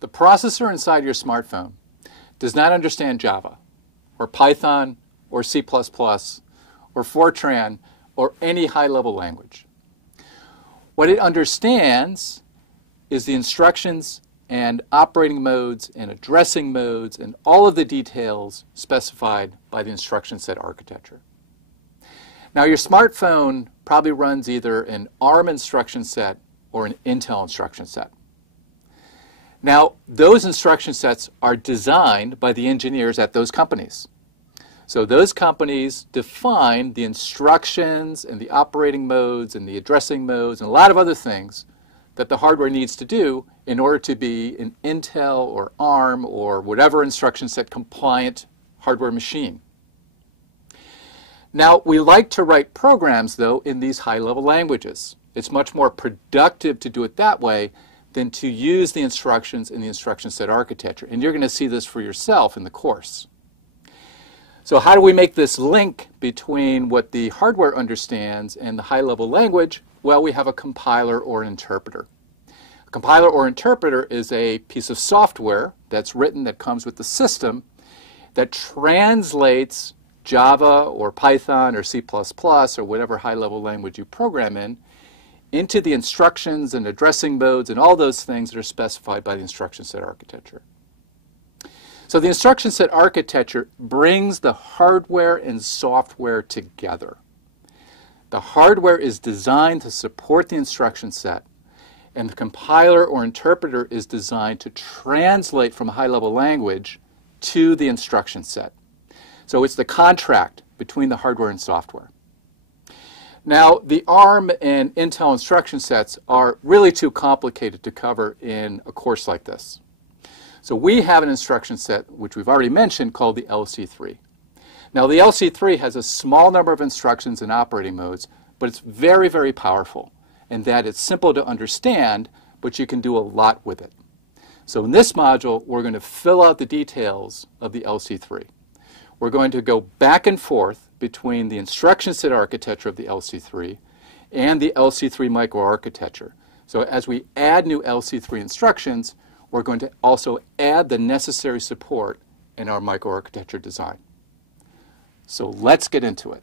The processor inside your smartphone does not understand Java, or Python, or C++, or Fortran, or any high-level language. What it understands is the instructions and operating modes and addressing modes and all of the details specified by the instruction set architecture. Now, your smartphone probably runs either an ARM instruction set or an Intel instruction set. Now, those instruction sets are designed by the engineers at those companies. So those companies define the instructions and the operating modes and the addressing modes and a lot of other things that the hardware needs to do in order to be an Intel or ARM or whatever instruction set compliant hardware machine. Now, we like to write programs, though, in these high-level languages. It's much more productive to do it that way than to use the instructions in the instruction set architecture. And you're going to see this for yourself in the course. So how do we make this link between what the hardware understands and the high-level language? Well, we have a compiler or an interpreter. A compiler or interpreter is a piece of software that's written that comes with the system that translates Java or Python or C++ or whatever high-level language you program in into the instructions and addressing modes and all those things that are specified by the instruction set architecture. So the instruction set architecture brings the hardware and software together. The hardware is designed to support the instruction set, and the compiler or interpreter is designed to translate from a high-level language to the instruction set. So it's the contract between the hardware and software. Now, the ARM and Intel instruction sets are really too complicated to cover in a course like this. So we have an instruction set, which we've already mentioned, called the LC3. Now, the LC3 has a small number of instructions and operating modes, but it's very, very powerful in that it's simple to understand, but you can do a lot with it. So in this module, we're going to fill out the details of the LC3. We're going to go back and forth between the instruction set architecture of the LC3 and the LC3 microarchitecture. So as we add new LC3 instructions, we're going to also add the necessary support in our microarchitecture design. So let's get into it.